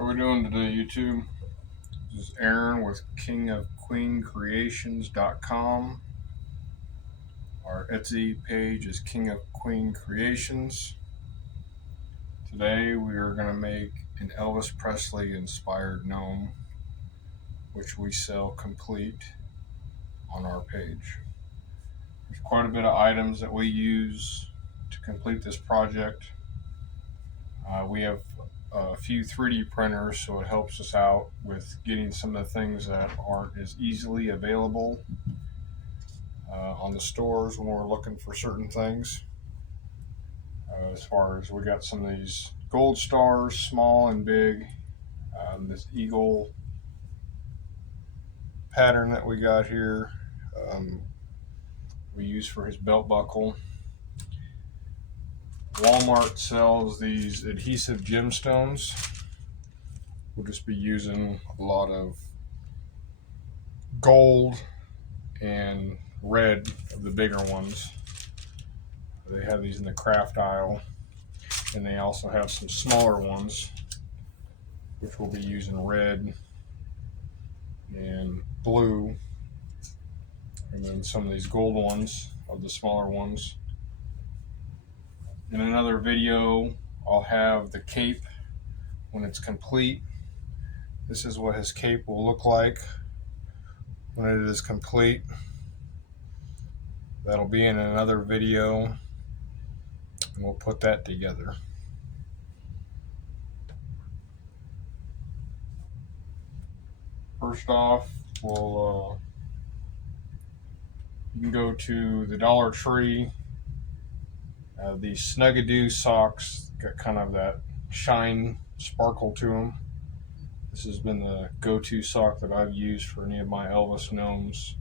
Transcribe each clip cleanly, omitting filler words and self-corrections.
How are we doing today, YouTube? This is Aaron with kingofqueencreations.com. Our Etsy page is King of Queen Creations. Today we are going to make an Elvis Presley inspired gnome, which we sell complete on our page. There's quite a bit of items that we use to complete this project. We have a few 3D printers, so it helps us out with getting some of the things that aren't as easily available on the stores when we're looking for certain things. As far as we got some of these gold stars, small and big. This eagle pattern that we got here, we use for his belt buckle. Walmart sells these adhesive gemstones. We'll just be using a lot of gold and red of the bigger ones. They have these in the craft aisle, and they also have some smaller ones, which we'll be using red and blue, and then some of these gold ones of the smaller ones. In another video, I'll have the cape when it's complete. This is what his cape will look like when it is complete. That'll be in another video, and we'll put that together. First off, you can go to the Dollar Tree. These Snug-a-Doo socks got kind of that shine, sparkle to them. This has been the go-to sock that I've used for any of my Elvis gnomes.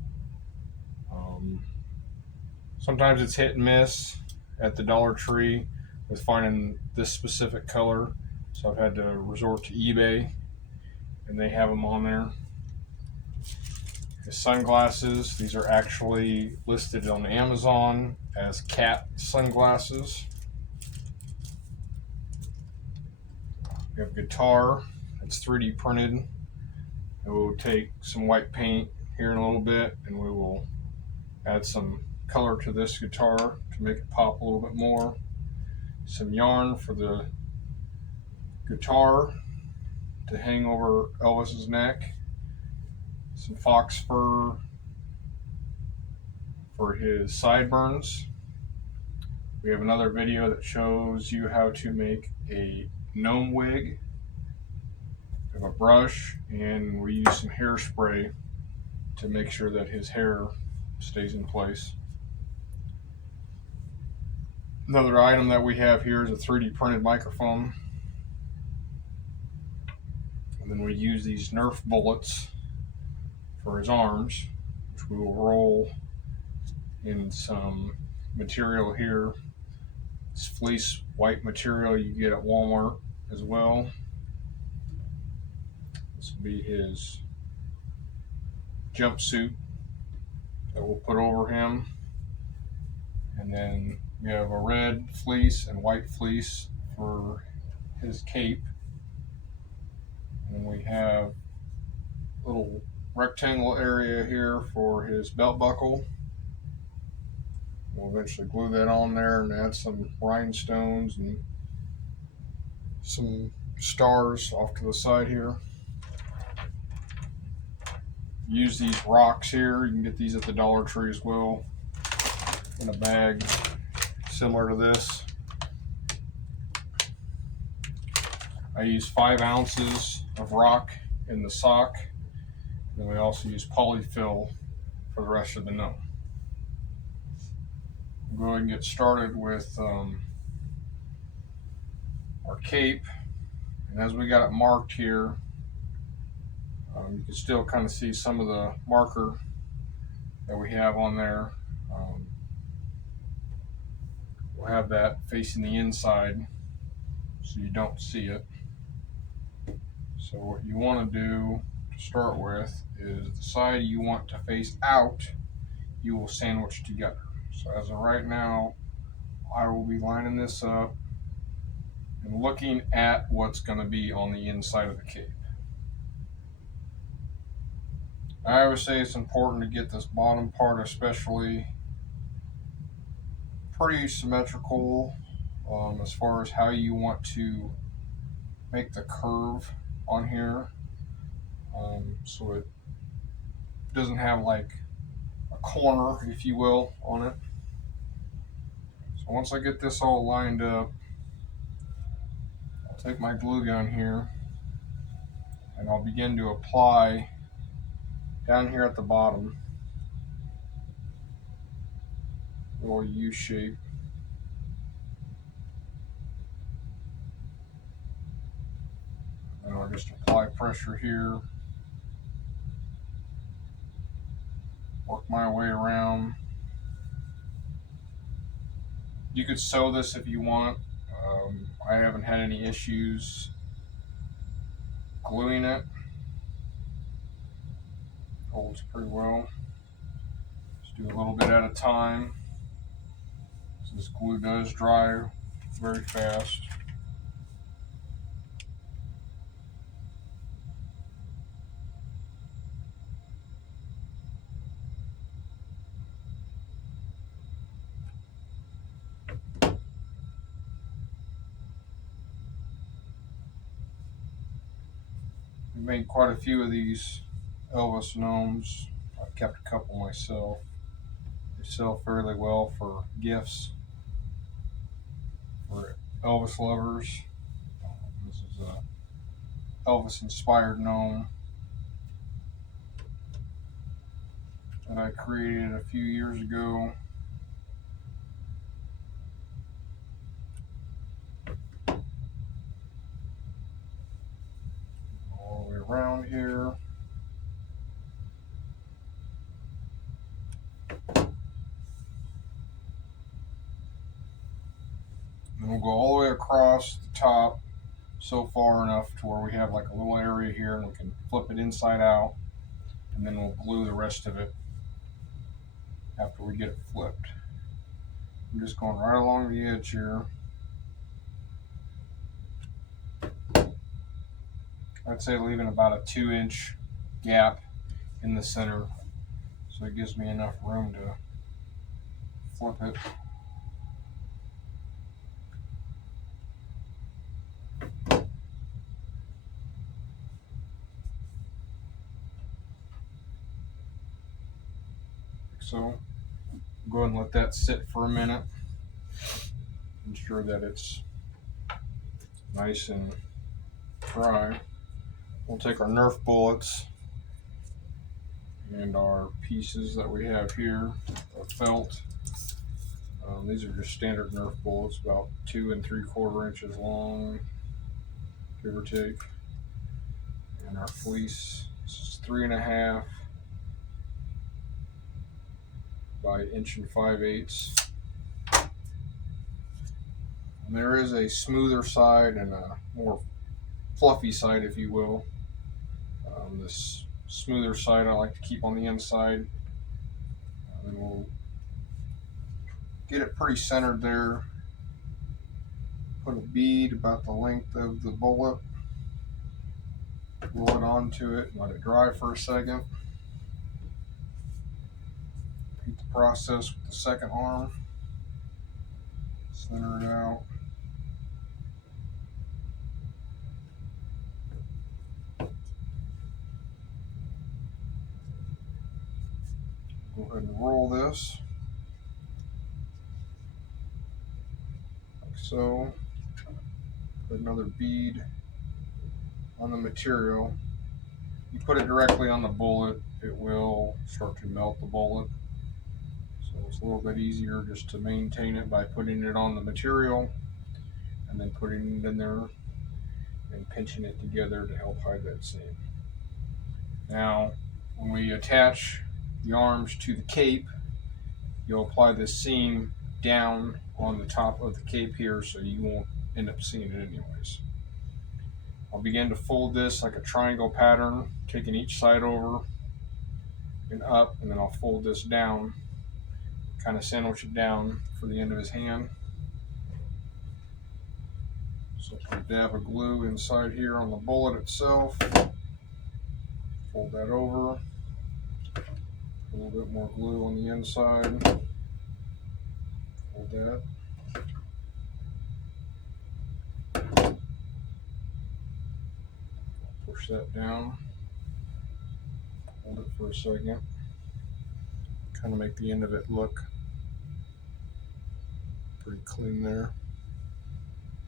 Sometimes it's hit and miss at the Dollar Tree with finding this specific color, so I've had to resort to eBay, and they have them on there. His sunglasses, these are actually listed on Amazon as cat sunglasses. We have a guitar, it's 3D printed, and we'll take some white paint here in a little bit, and we will add some color to this guitar to make it pop a little bit more. Some yarn for the guitar to hang over Elvis's neck. Some fox fur for his sideburns. We have another video that shows you how to make a gnome wig. We have a brush, and we use some hairspray to make sure that his hair stays in place. Another item that we have here is a 3D printed microphone. And then we use these Nerf bullets for his arms, which we will roll in some material here. This fleece white material you get at Walmart as well. This will be his jumpsuit that we'll put over him. And then we have a red fleece and white fleece for his cape. And we have a little rectangle area here for his belt buckle. We'll eventually glue that on there and add some rhinestones and some stars off to the side here. Use these rocks here. You can get these at the Dollar Tree as well, in a bag similar to this. I use 5 ounces of rock in the sock. Then we also use polyfill for the rest of the gnome. We'll go ahead and get started with our cape. And as we got it marked here, you can still kind of see some of the marker that we have on there. We'll have that facing the inside so you don't see it. So what you want to do to start with is the side you want to face out, you will sandwich together. So as of right now, I will be lining this up and looking at what's going to be on the inside of the cape. I always say it's important to get this bottom part especially pretty symmetrical as far as how you want to make the curve on here, so it doesn't have like a corner, if you will, on it. So once I get this all lined up, I'll take my glue gun here and I'll begin to apply down here at the bottom, little U shape. And I'll just apply pressure here, work my way around. You could sew this if you want. I haven't had any issues gluing it. Holds pretty well. Just do a little bit at a time. This glue does dry very fast. We made quite a few of these Elvis gnomes. I've kept a couple myself. They sell fairly well for gifts for Elvis lovers. This is a Elvis inspired gnome that I created a few years ago. All the way around here. And then we'll go all the way across the top so far enough to where we have like a little area here and we can flip it inside out, and then we'll glue the rest of it after we get it flipped. I'm just going right along the edge here. I'd say leaving about a 2-inch gap in the center so it gives me enough room to flip it. So go ahead and let that sit for a minute. Ensure that it's nice and dry. We'll take our Nerf bullets and our pieces that we have here of felt. These are just standard Nerf bullets, about 2 3/4 inches long, give or take. And our fleece, this is 3.5 by 1 5/8. And there is a smoother side and a more fluffy side, if you will. This smoother side I like to keep on the inside. And we'll get it pretty centered there. Put a bead about the length of the bullet. Roll it onto it and let it dry for a second. Repeat the process with the second arm. Center it out. Go ahead and roll this like so. Put another bead on the material. You put it directly on the bullet, it will start to melt the bullet. So it's a little bit easier just to maintain it by putting it on the material and then putting it in there and pinching it together to help hide that seam. Now, when we attach the arms to the cape, you'll apply this seam down on the top of the cape here so you won't end up seeing it anyways. I'll begin to fold this like a triangle pattern, taking each side over and up, and then I'll fold this down, kind of sandwich it down for the end of his hand. So put a dab of glue inside here on the bullet itself. Fold that over. A little bit more glue on the inside. Fold that. Push that down. Hold it for a second. Kind of make the end of it look pretty clean there.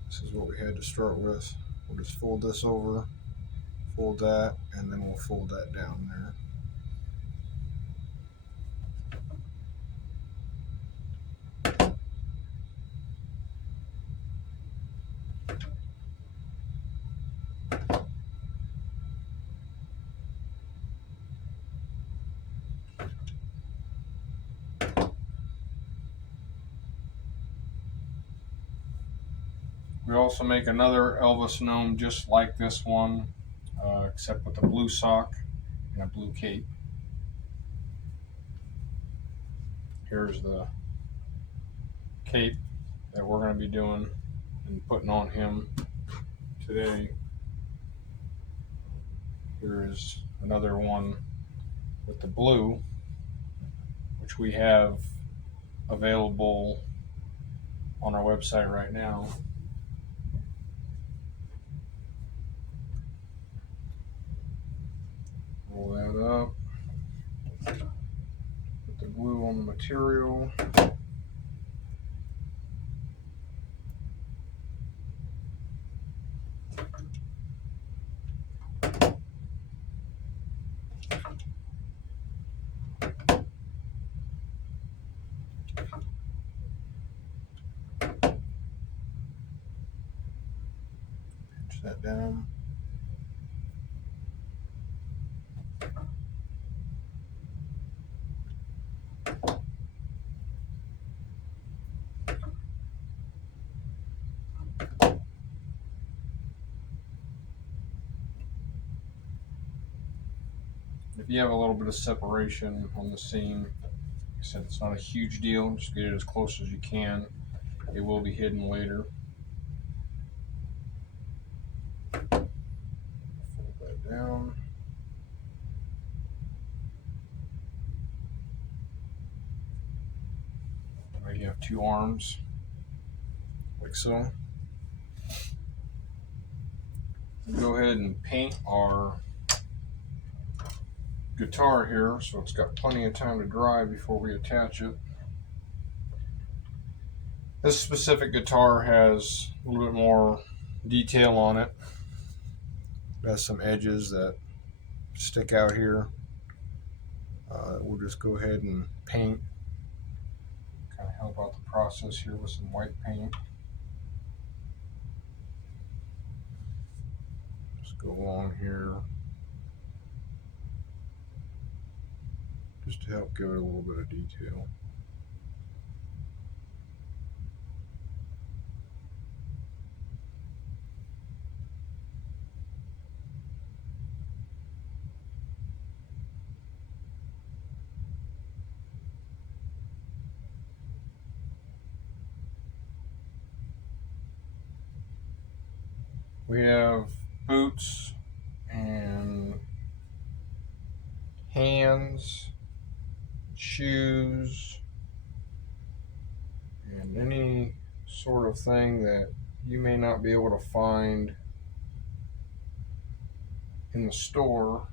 This is what we had to start with. We'll just fold this over, fold that, and then we'll fold that down there. We also make another Elvis gnome just like this one, except with a blue sock and a blue cape. Here's the cape that we're going to be doing and putting on him today. Here is another one with the blue, which we have available on our website right now. Roll that up. Put the glue on the material. Pinch that down. If you have a little bit of separation on the seam, like I said, it's not a huge deal. Just get it as close as you can. It will be hidden later. Fold that down. Now you have two arms, like so. We'll go ahead and paint our guitar here so it's got plenty of time to dry before we attach it. This specific guitar has a little bit more detail on it. It has some edges that stick out here. We'll just go ahead and paint. Kind of help out the process here with some white paint. Just go along here. Just to help give it a little bit of detail. We have boots and hands, shoes, and any sort of thing that you may not be able to find in the store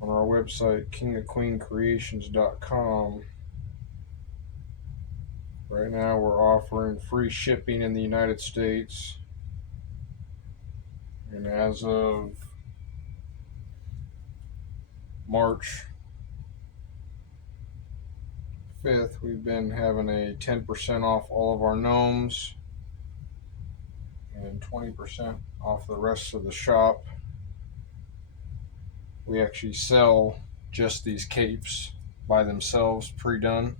on our website, kingofqueencreations.com. Right now we're offering free shipping in the United States. And as of March 5th, we've been having a 10% off all of our gnomes and 20% off the rest of the shop. We actually sell just these capes by themselves, pre-done,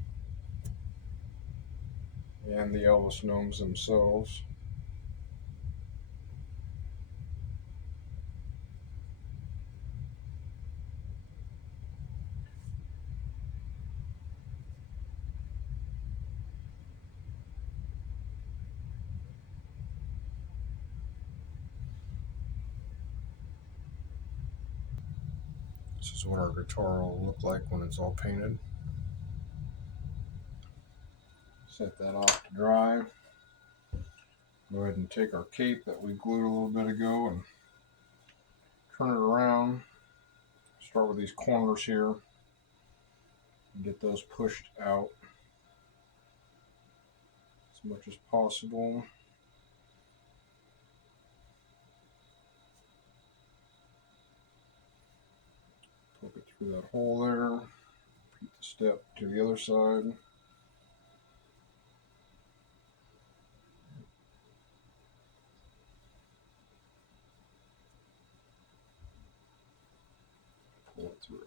and the Elvis gnomes themselves. This is what our guitar will look like when it's all painted. Set that off to dry. Go ahead and take our cape that we glued a little bit ago and turn it around. Start with these corners here and get those pushed out as much as possible. Poke it through that hole there. Repeat the step to the other side. Pull it through.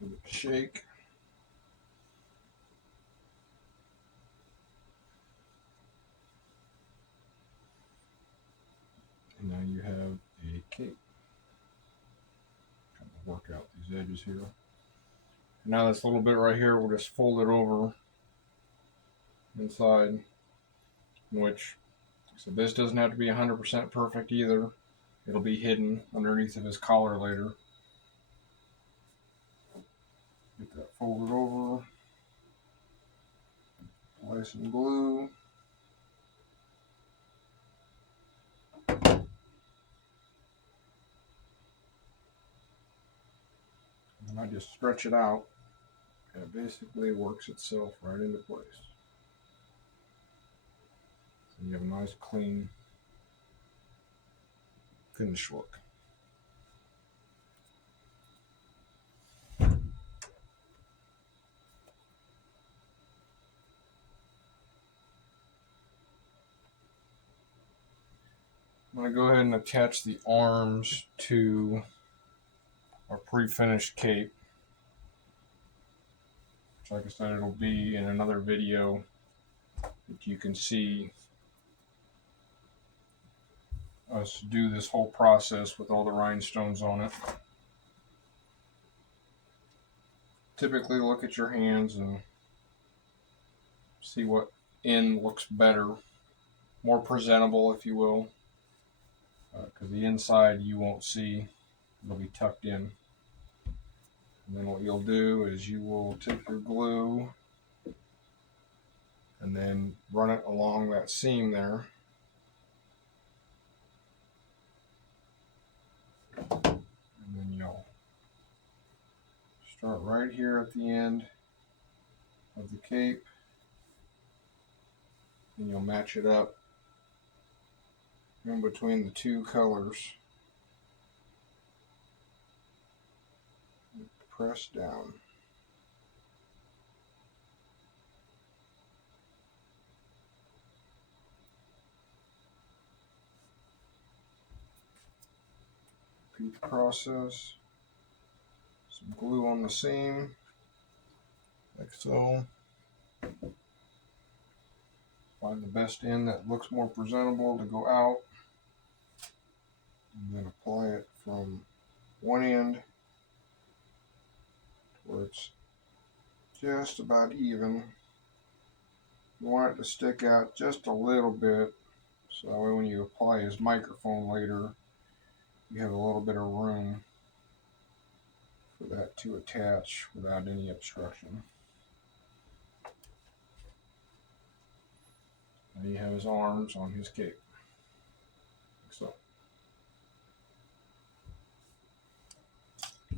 Give it a shake. And now you have a cape. Kind of work out these edges here. And now this little bit right here, we'll just fold it over inside, which, so this doesn't have to be 100% perfect either. It'll be hidden underneath of his collar later. Get that folded over. Apply some glue. And I just stretch it out, and it basically works itself right into place. So you have a nice, clean, finished look. I'm going to go ahead and attach the arms to our pre-finished cape. Which, like I said, it'll be in another video that you can see us do this whole process with all the rhinestones on it. Typically look at your hands and see what end looks better, more presentable, if you will, because the inside you won't see, it'll be tucked in. And then what you'll do is you will take your glue and then run it along that seam there. And then you'll start right here at the end of the cape, and you'll match it up in between the two colors. Press down. Repeat the process. Some glue on the seam, like so. Find the best end that looks more presentable to go out, and then apply it from one end where it's just about even. You want it to stick out just a little bit, so that way when you apply his microphone later, you have a little bit of room for that to attach without any obstruction. And you have his arms on his cape, like so.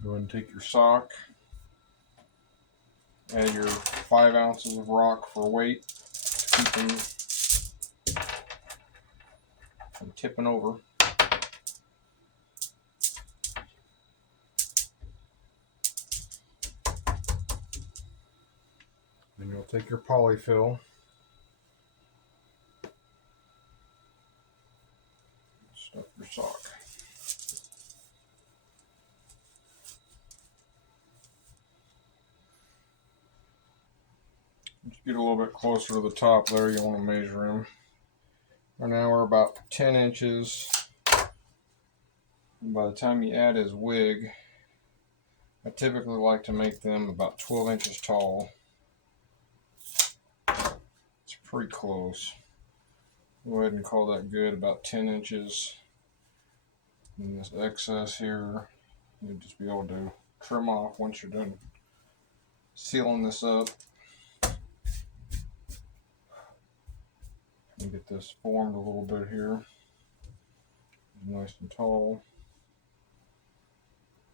Go ahead and take your sock, add your 5 ounces of rock for weight to keep them from tipping over. Then you'll take your polyfill, stuff your sock. Once you get a little bit closer to the top there, you want to measure him. Right now we're about 10 inches. And by the time you add his wig, I typically like to make them about 12 inches tall. It's pretty close. Go ahead and call that good, about 10 inches. And this excess here, You'll just be able to trim off once you're done sealing this up. And get this formed a little bit here. Nice and tall.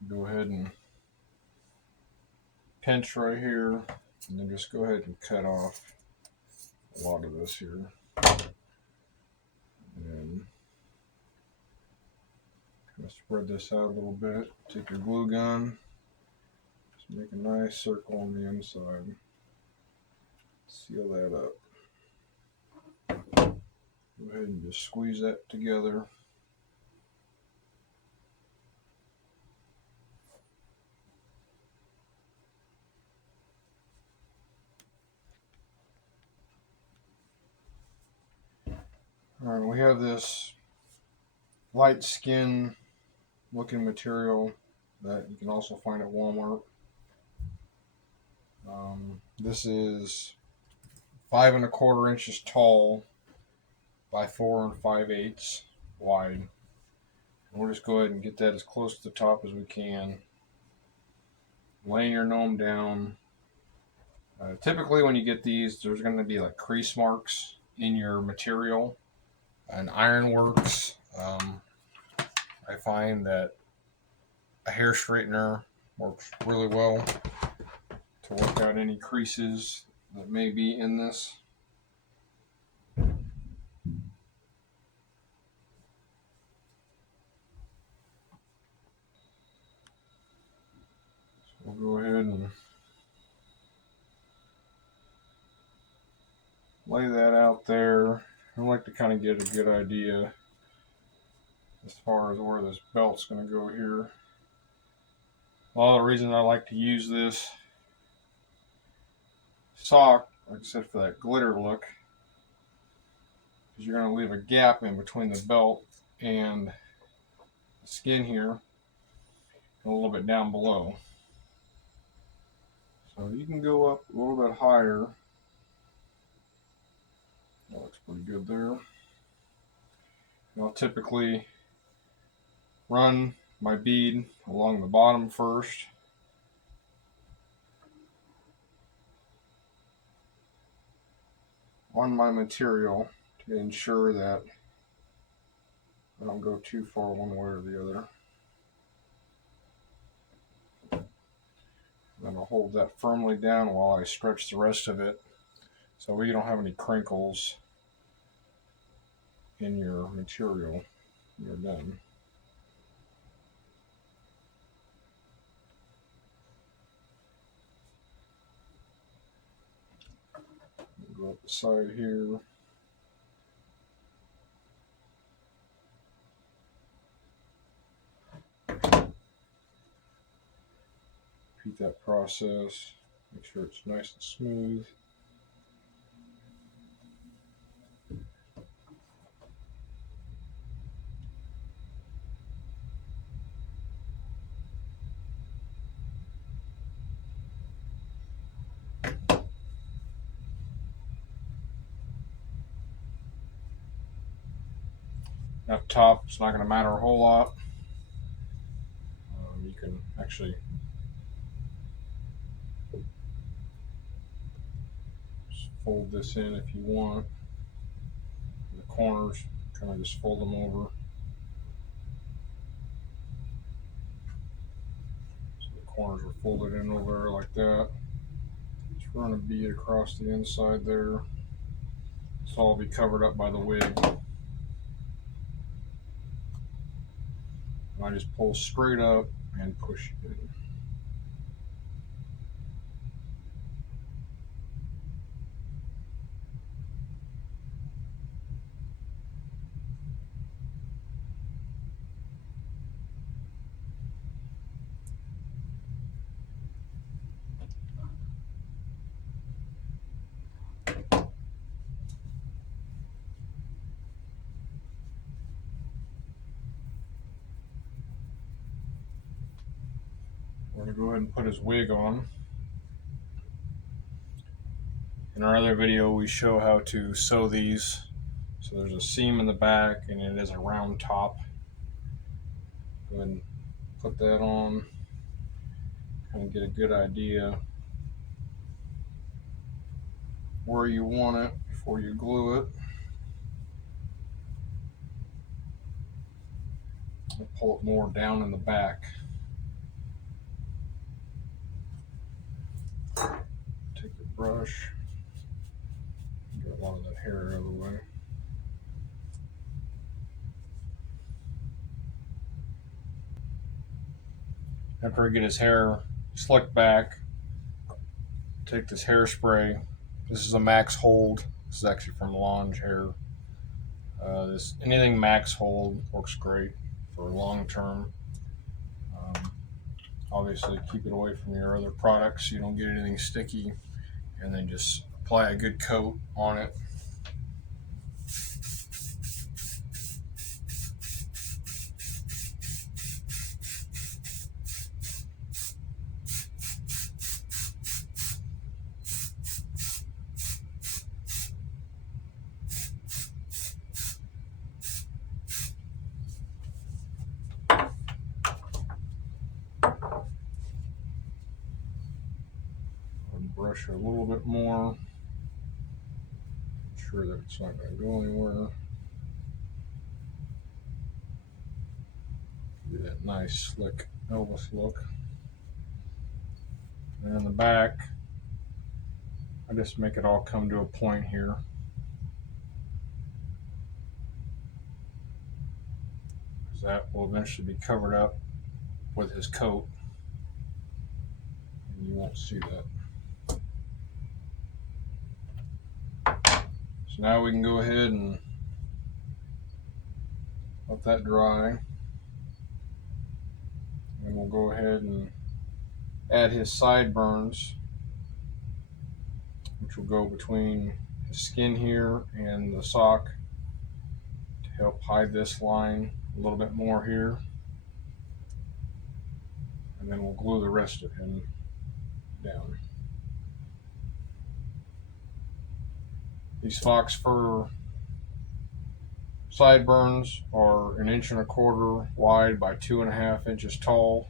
Go ahead and pinch right here, and then just go ahead and cut off a lot of this here. And kind of spread this out a little bit. Take your glue gun, just make a nice circle on the inside. Seal that up. Go ahead and just squeeze that together. Alright, we have this light skin looking material that you can also find at Walmart. This is 5 1/4 inches tall by 4 5/8 wide. And we'll just go ahead and get that as close to the top as we can. Laying your gnome down. Typically when you get these, there's going to be like crease marks in your material. And ironworks, I find that a hair straightener works really well to work out any creases that may be in this. So we'll go ahead and lay that out there. I like to kind of get a good idea as far as where this belt's going to go here. A lot of the reason I like to use this sock, like I said, for that glitter look, is you're going to leave a gap in between the belt and the skin here, and a little bit down below. So you can go up a little bit higher. That looks pretty good there. And I'll typically run my bead along the bottom first. On my material to ensure that I don't go too far one way or the other. Then I'll hold that firmly down while I stretch the rest of it so you don't have any crinkles in your material when you're done. Go up the side here. Repeat that process. Make sure it's nice and smooth. Up top, it's not going to matter a whole lot. You can actually just fold this in if you want. The corners, kind of just fold them over. So the corners are folded in over there like that. Just run a bead across the inside there. This will all be covered up by the wig. And I just pull straight up and push it in. We're going to go ahead and put his wig on. In our other video, we show how to sew these. So there's a seam in the back and it is a round top. Go ahead and put that on, kind of get a good idea where you want it before you glue it. I'll pull it more down in the back. Take the brush, get a lot of that hair out of the way. After I get his hair slicked back, take this hairspray. This is a max hold. This is actually from Longe Hair. Anything max hold works great for long term. Obviously, keep it away from your other products so you don't get anything sticky, and then just apply a good coat on it. Brush it a little bit more. Sure that it's not going to go anywhere. Get that nice slick Elvis look. And in the back, I just make it all come to a point here. Because that will eventually be covered up with his coat. And you won't see that. So now we can go ahead and let that dry. And we'll go ahead and add his sideburns, which will go between his skin here and the sock to help hide this line a little bit more here. And then we'll glue the rest of him down. These fox fur sideburns are 1.25 inches wide by 2.5 inches tall,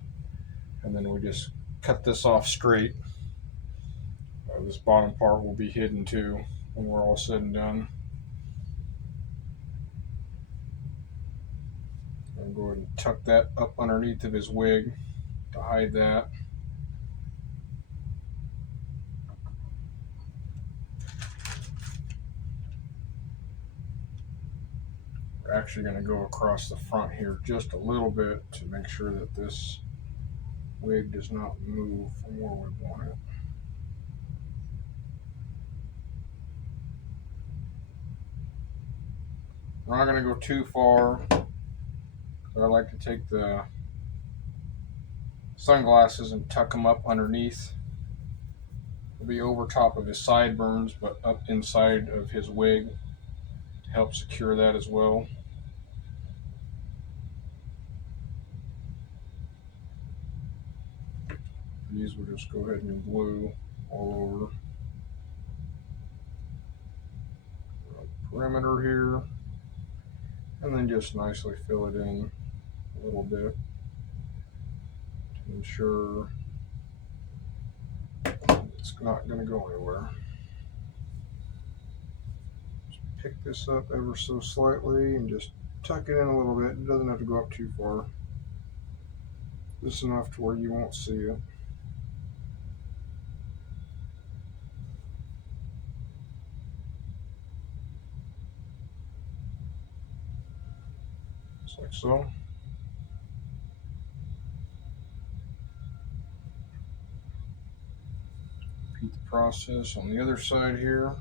and then we just cut this off straight. This bottom part will be hidden too when we're all said and done. I'll go ahead and tuck that up underneath of his wig to hide that. We're actually going to go across the front here just a little bit to make sure that this wig does not move from where we want it. We're not going to go too far. I like to take the sunglasses and tuck them up underneath. It'll be over top of his sideburns, but up inside of his wig to help secure that as well. These we'll just go ahead and glue all over the perimeter here, and then just nicely fill it in a little bit to ensure it's not going to go anywhere. Just pick this up ever so slightly and just tuck it in a little bit. It doesn't have to go up too far. Just enough to where you won't see it. Just like so. Repeat the process on the other side here.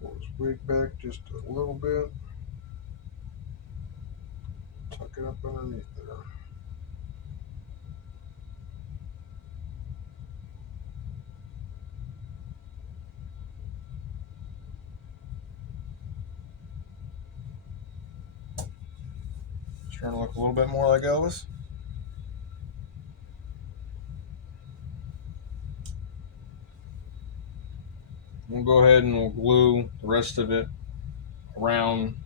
Pull his wig back just a little bit. Tuck it up underneath there. Starting to look a little bit more like Elvis. We'll go ahead and we'll glue the rest of it around.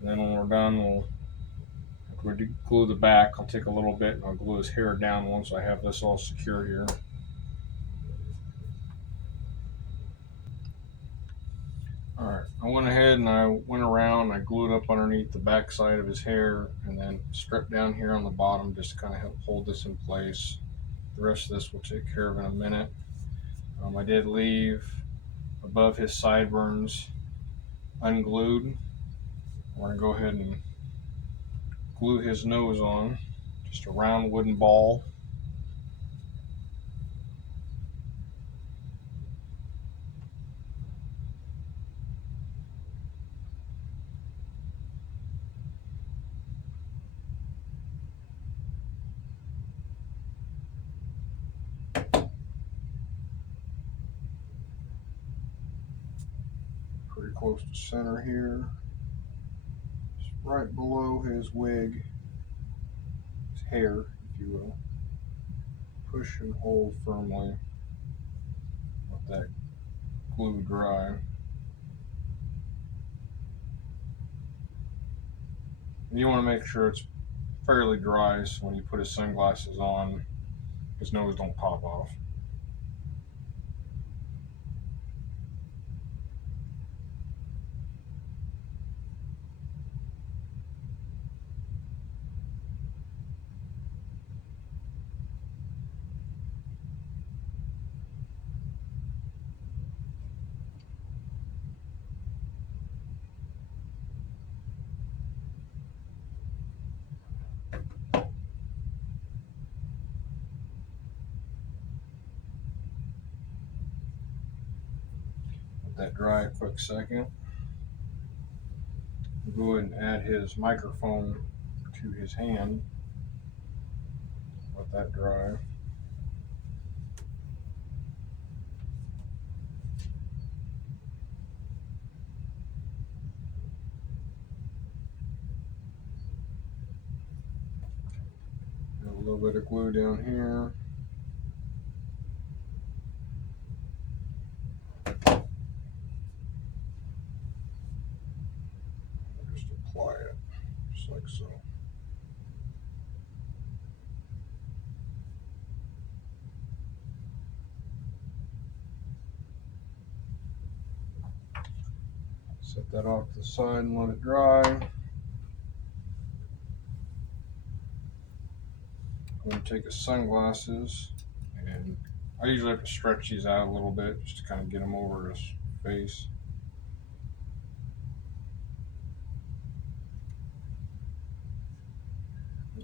And then when we're done, we'll glue the back. I'll take a little bit and I'll glue his hair down once I have this all secure here. Alright, I went ahead and I went around and I glued up underneath the back side of his hair and then stripped down here on the bottom just to kind of help hold this in place. The rest of this we'll take care of in a minute. I did leave above his sideburns unglued. We're going to go ahead and glue his nose on, just a round wooden ball. Pretty close to center here. Just right below his wig, his hair, if you will. Push and hold firmly. Let that glue dry. And you want to make sure it's fairly dry so when you put his sunglasses on, his nose don't pop off. Let that dry a quick second. Go ahead and add his microphone to his hand. Let that dry. A little bit of glue down here. Just apply it, just like so. Set that off to the side and let it dry. I'm going to take his sunglasses, and I usually have to stretch these out a little bit just to kind of get them over his face.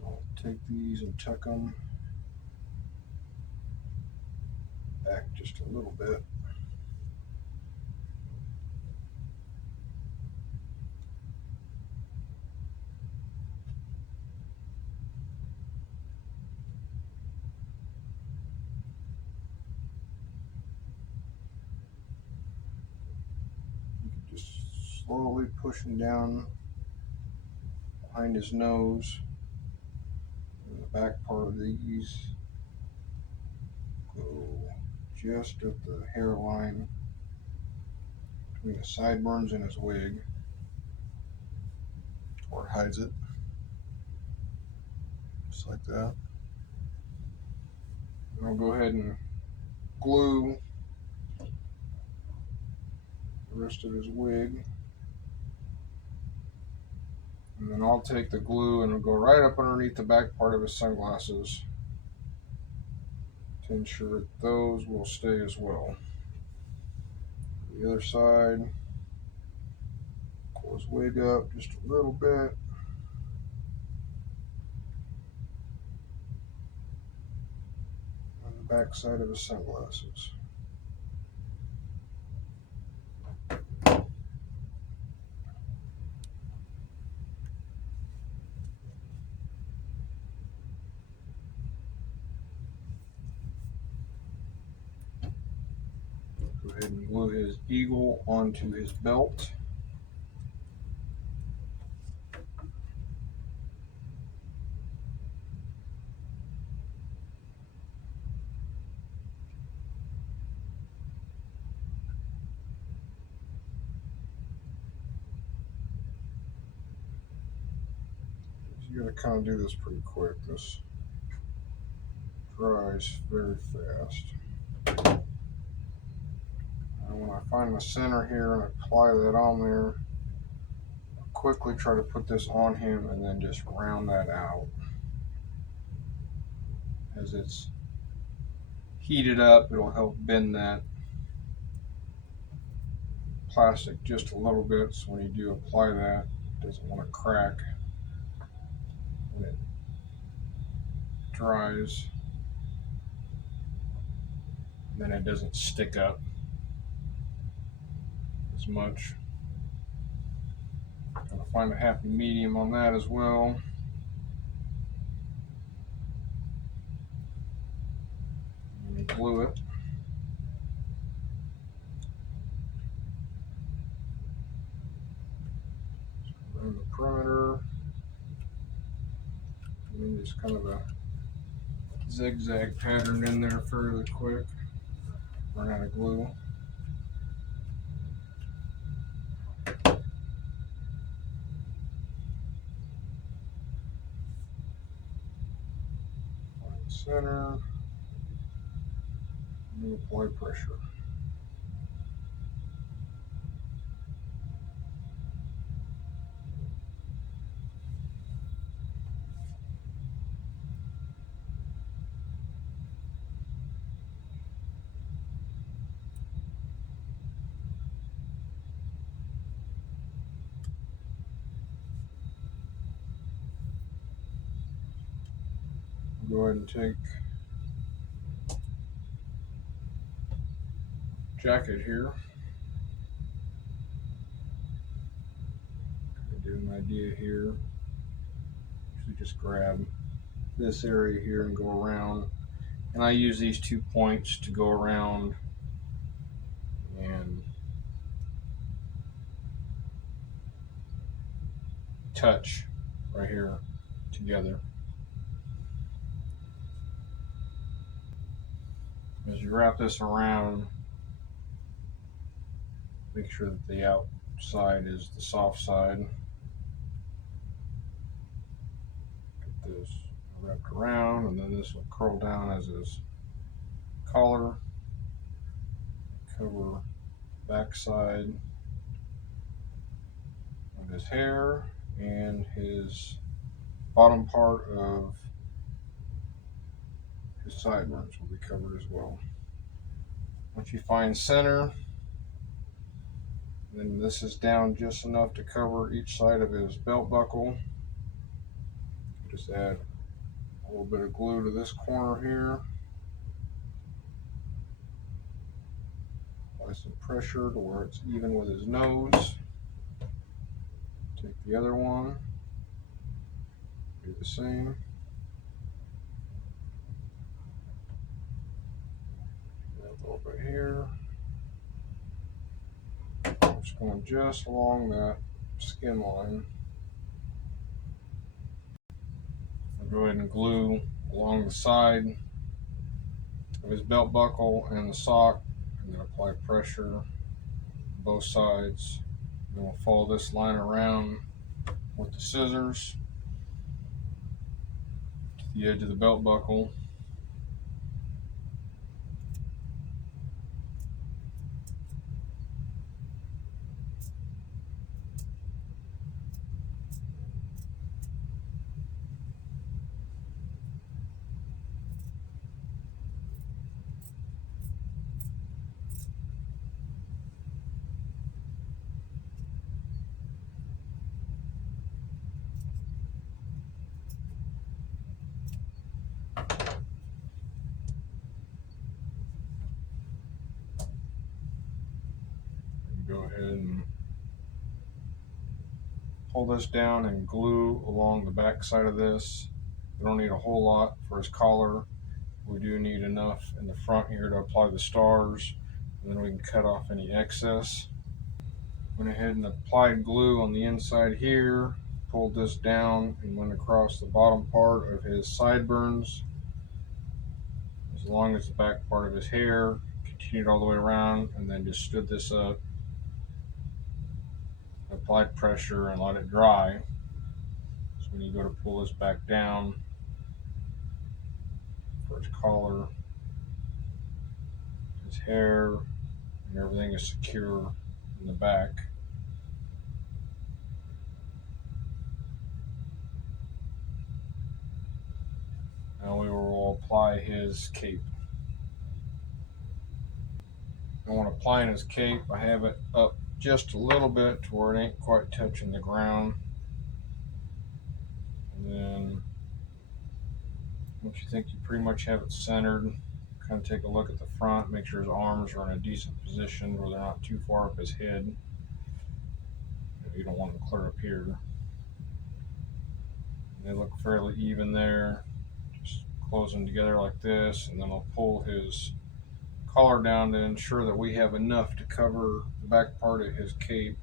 I'll take these and tuck them back just a little bit. Just slowly pushing down behind his nose in the back part of these. Go just at the hairline between the sideburns and his wig, or it hides it, just like that. And I'll go ahead and glue the rest of his wig. And then I'll take the glue and I'll go right up underneath the back part of his sunglasses to ensure that those will stay as well. The other side, pull his wig up just a little bit. On the back side of his sunglasses. Go ahead and glue his eagle onto his belt. You gotta kind of do this pretty quick. This dries very fast. And when I find the center here and apply that on there, I'll quickly try to put this on him and then just round that out. As it's heated up, it'll help bend that plastic just a little bit, so when you do apply that, it doesn't want to crack when it dries. And then it doesn't stick up as much. Gotta find a happy medium on that as well. And glue it. Around the perimeter. And then just kind of a zigzag pattern in there fairly quick. Run out of glue. Find the center. And apply pressure. Go ahead and take jacket here. Do an idea here. So just grab this area here and go around. And I use these 2 points to go around and touch right here together. As you wrap this around, make sure that the outside is the soft side. Get this wrapped around, and then this will curl down as his collar. Cover back side of his hair, and his bottom part of his sideburns will be covered as well. Once you find center, then this is down just enough to cover each side of his belt buckle. Just add a little bit of glue to this corner here. Apply some pressure to where it's even with his nose. Take the other one, do the same. A little bit here. Just going just along that skin line. I'll go ahead and glue along the side of his belt buckle and the sock, and then apply pressure on both sides. Then we'll follow this line around with the scissors to the edge of the belt buckle. Go ahead and pull this down and glue along the back side of this. We don't need a whole lot for his collar. We do need enough in the front here to apply the stars, and then we can cut off any excess. Went ahead and applied glue on the inside here, pulled this down and went across the bottom part of his sideburns as long as the back part of his hair, continued all the way around, and then just stood this up, applied pressure, and let it dry. So So when you go to pull this back down for its collar, his hair, and everything is secure in the back. Now we will apply his cape. And when applying his cape, I have it up just a little bit to where it ain't quite touching the ground. And then once you think you pretty much have it centered, kind of take a look at the front, make sure his arms are in a decent position where they're not too far up his head. You don't want them clear up here. They look fairly even there. Just close them together like this, and then I'll pull his collar down to ensure that we have enough to cover the back part of his cape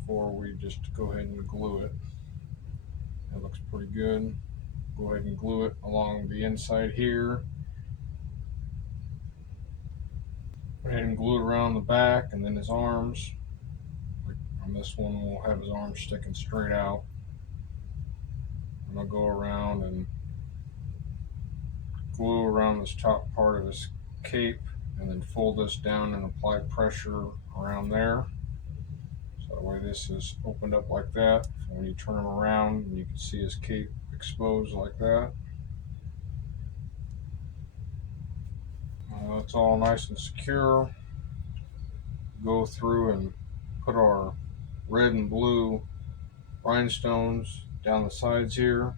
before we just go ahead and glue it. That looks pretty good. Go ahead and glue it along the inside here. Go ahead and glue it around the back, and then his arms. Like on this one, we'll have his arms sticking straight out. And I'll go around and glue around this top part of his cape, and then fold this down and apply pressure around there. So that way this is opened up like that. So when you turn him around, you can see his cape exposed like that. It's all nice and secure. Go through and put our red and blue rhinestones down the sides here,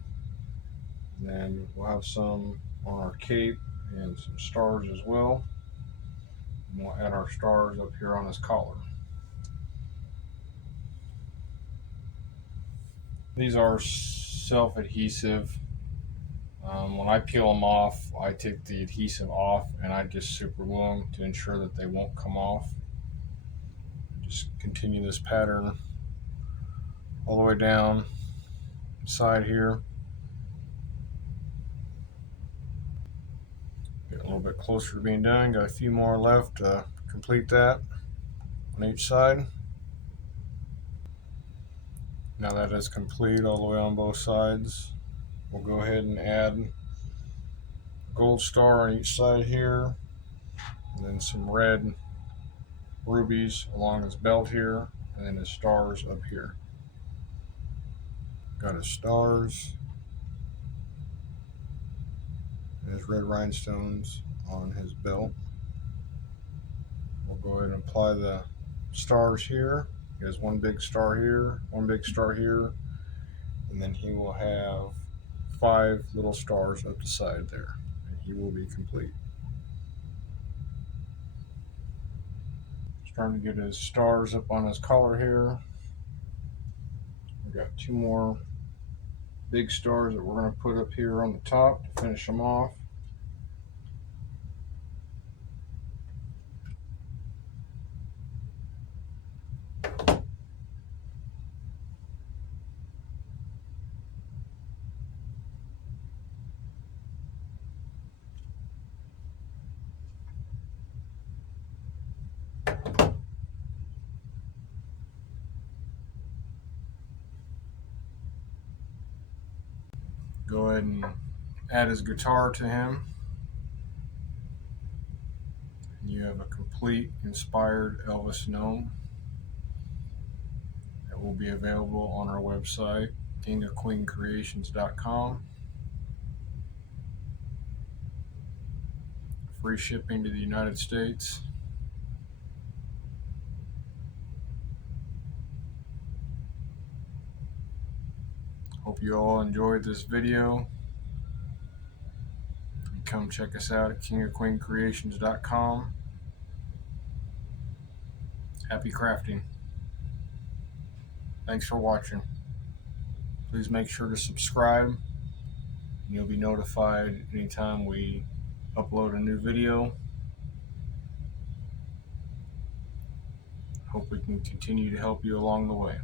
and then we'll have some on our cape and some stars as well. And we'll add our stars up here on his collar. These are self-adhesive. When I peel them off, I take the adhesive off and I just super glue them to ensure that they won't come off. Just continue this pattern all the way down the side here. Get a little bit closer to being done. Got a few more left to complete that on each side. Now that is complete all the way on both sides, we'll go ahead and add a gold star on each side here, and then some red rubies along his belt here, and then his stars up here. Got his stars and his red rhinestones on his belt. We'll go ahead and apply the stars here. He has one big star here, one big star here, and then he will have 5 little stars up the side there, and he will be complete. Starting to get his stars up on his collar here. We've got 2 more big stars that we're going to put up here on the top to finish them off. Go ahead and add his guitar to him. And you have a complete inspired Elvis gnome that will be available on our website, kingofqueencreations.com. Free shipping to the United States. Hope you all enjoyed this video. Come check us out at kingofqueencreations.com. Happy crafting. Thanks for watching. Please make sure to subscribe, and you'll be notified anytime we upload a new video. Hope we can continue to help you along the way.